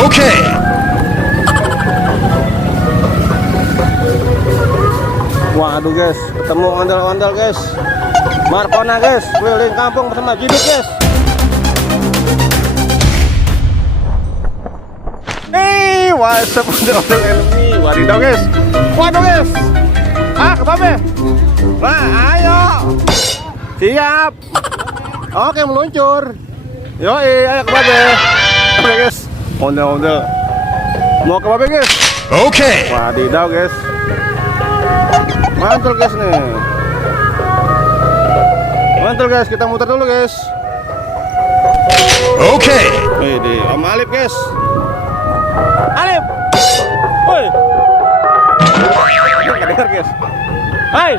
Oke. Waduh guys, ketemu ondel-ondel guys. Markona guys, keliling kampung bersama Jiduk guys. WhatsApp ondel-ondel enemy. Wadidaw guys. Waduh guys. Kebabe. Nah, ayo. Siap. Oke, meluncur. Yoi, ayo kebabe. Oke guys, ondel-ondel mau kebabe guys. Oke. Wadidaw guys. Mantul guys nih. Mantul guys, kita muter dulu guys. Oke. Ini Om Alip guys. Alip. Woi. Enggak dengar guys. Hai.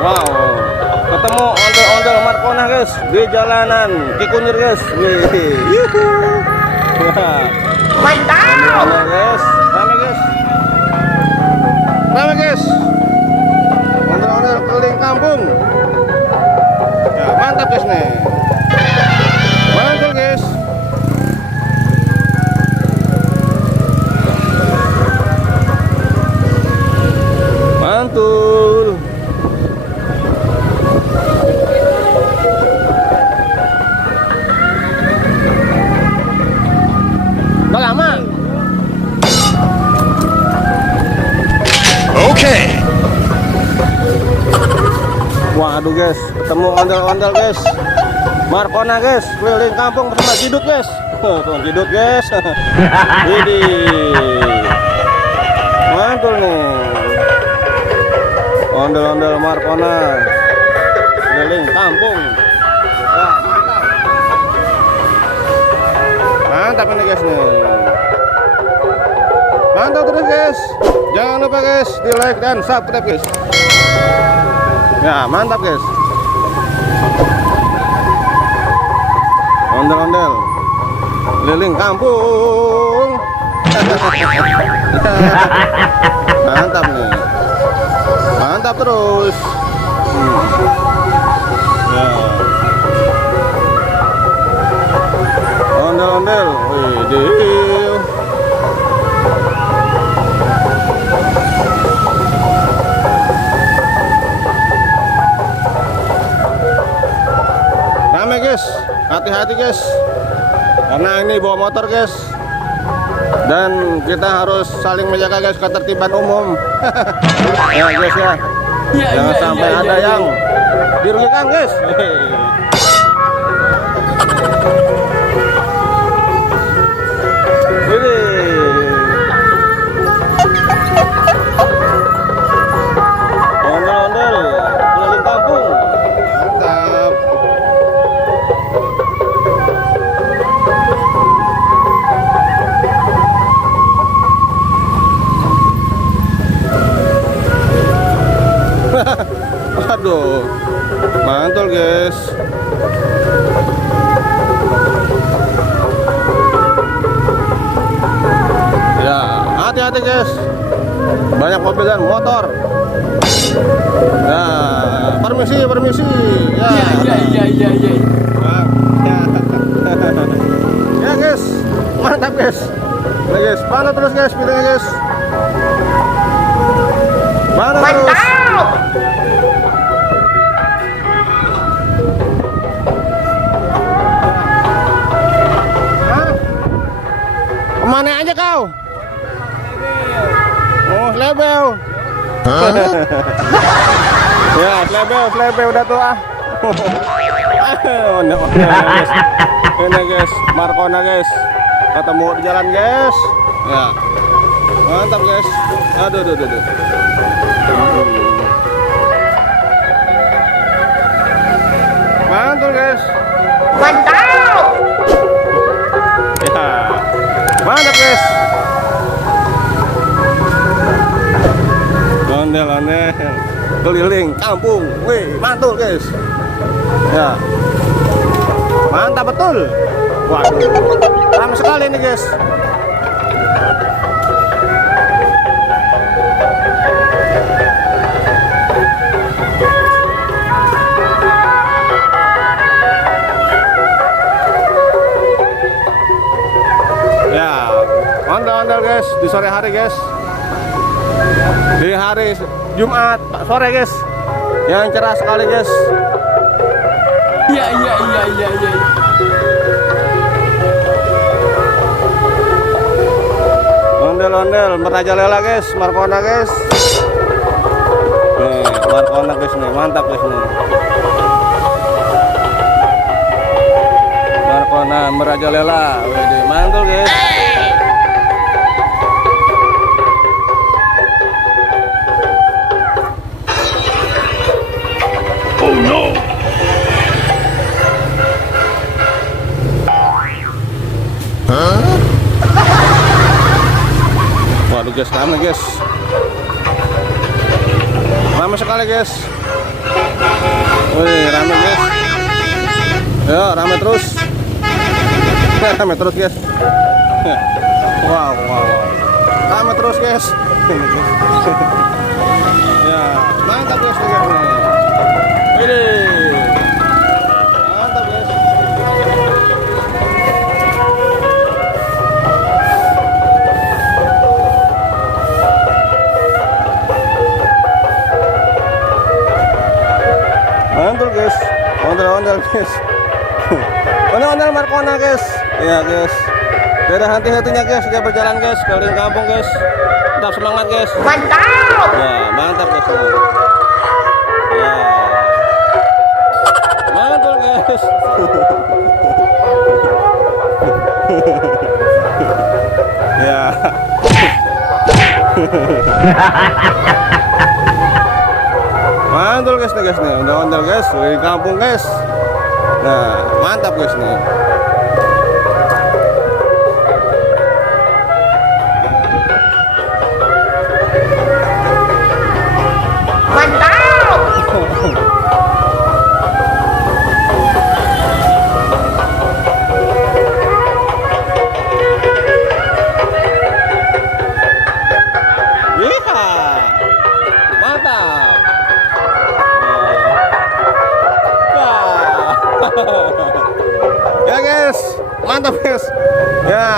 Wow. Ketemu ondel-ondel Markona guys di jalanan Cikunir guys. Wih. Mantap. Rame guys. Rame guys. Rame guys. Ondel-ondel keliling kampung. Ya, mantap guys nih. Mantul guys. Mantul. Udah lama. Oke. Waduh guys, ketemu ondel-ondel guys. Markona guys, keliling kampung bersama Jiduk guys. Tuh Jiduk guys. Ini mantul nih. Ondel-ondel Markona keliling kampung. Ya, mantap. Mantap ini guys nih. Mantap terus guys. Jangan lupa guys di like dan subscribe guys. Ya, mantap guys. Ondel-ondel keliling kampung. Mantap nih. Mantap terus. Ya. Ondel-ondel. Widih. Rame guys, hati-hati guys, karena ini bawa motor guys, dan kita harus saling menjaga guys ketertiban umum. Ya guys ya, jangan sampai ada yang dirugikan guys. Ini ondel-ondel keliling kampung. Mantap. Waduh, mantul guys. Ya, hati-hati guys, banyak mobil dan motor. Ya, permisi. Ya, Ya. Ya guys, mantap guys. Nah guys, mana terus guys, videonya guys. Mana terus. Kemana aja kau? Oh, lebel. Ya, lebel udah tuh ah. Nah, guys. Ini guys, Markona guys. Ketemu di jalan guys. Ya. Mantap guys. Aduh. Mantul guys. Mantap. Ya. Mantap guys. Ondel-ondel keliling kampung. Wih, mantul guys. Ya. Mantap betul. Waduh. Ramai sekali nih guys. di sore hari guys. Di hari Jumat sore guys. Yang cerah sekali guys. Iya. Ondel-ondel merajalela guys, Markona guys. Nih, Markona guys nih, mantap guys nih. Markona merajalela, wede mantul guys. Oh no! Waduh guys, rame guys. Rame sekali guys. Wih, rame guys. Ya, rame terus. Rame terus guys. Wow. Rame terus guys. Ya, mantap guys nih. Wih. Mantap guys. Mantul guys, ondel-ondel guys. Ondel-ondel Markona guys. Iya guys. Beda hati-hatinya guys, dia berjalan guys, keliling kampung guys. Tetap semangat guys. Mantap. Ya, mantap guys. Ya. Mantul guys. Ya. Mantul guys nih, ondel-ondel guys, di kampung guys. Nah, mantap guys nih. Mantap. Yeeha. Mantap. Ya guys, mantap guys. Ya,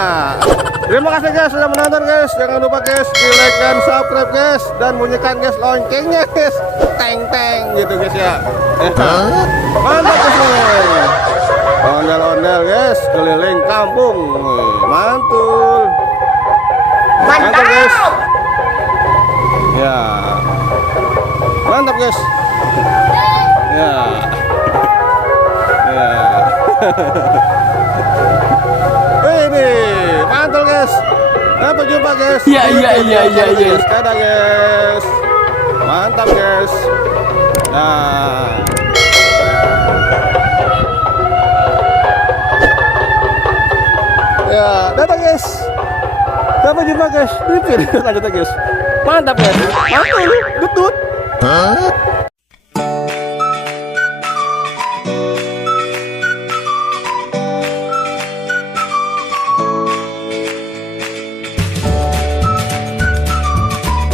terima kasih guys sudah menonton guys. Jangan lupa guys di like dan subscribe guys, dan bunyikan guys loncengnya guys. Teng gitu guys ya. Mantap guys. Ondel-ondel guys, keliling kampung. Wih, mantul. Mantap guys. Mantap. Ya, mantap guys. Ya. Ya. Ini mantul guys. Sampai jumpa guys. Iya. Guys. Dadah guys. Mantap guys. Nah. Ya, dadah guys. Sampai jumpa guys. Di video lanjutnya guys. Mantap guys. Mantul. Tutut.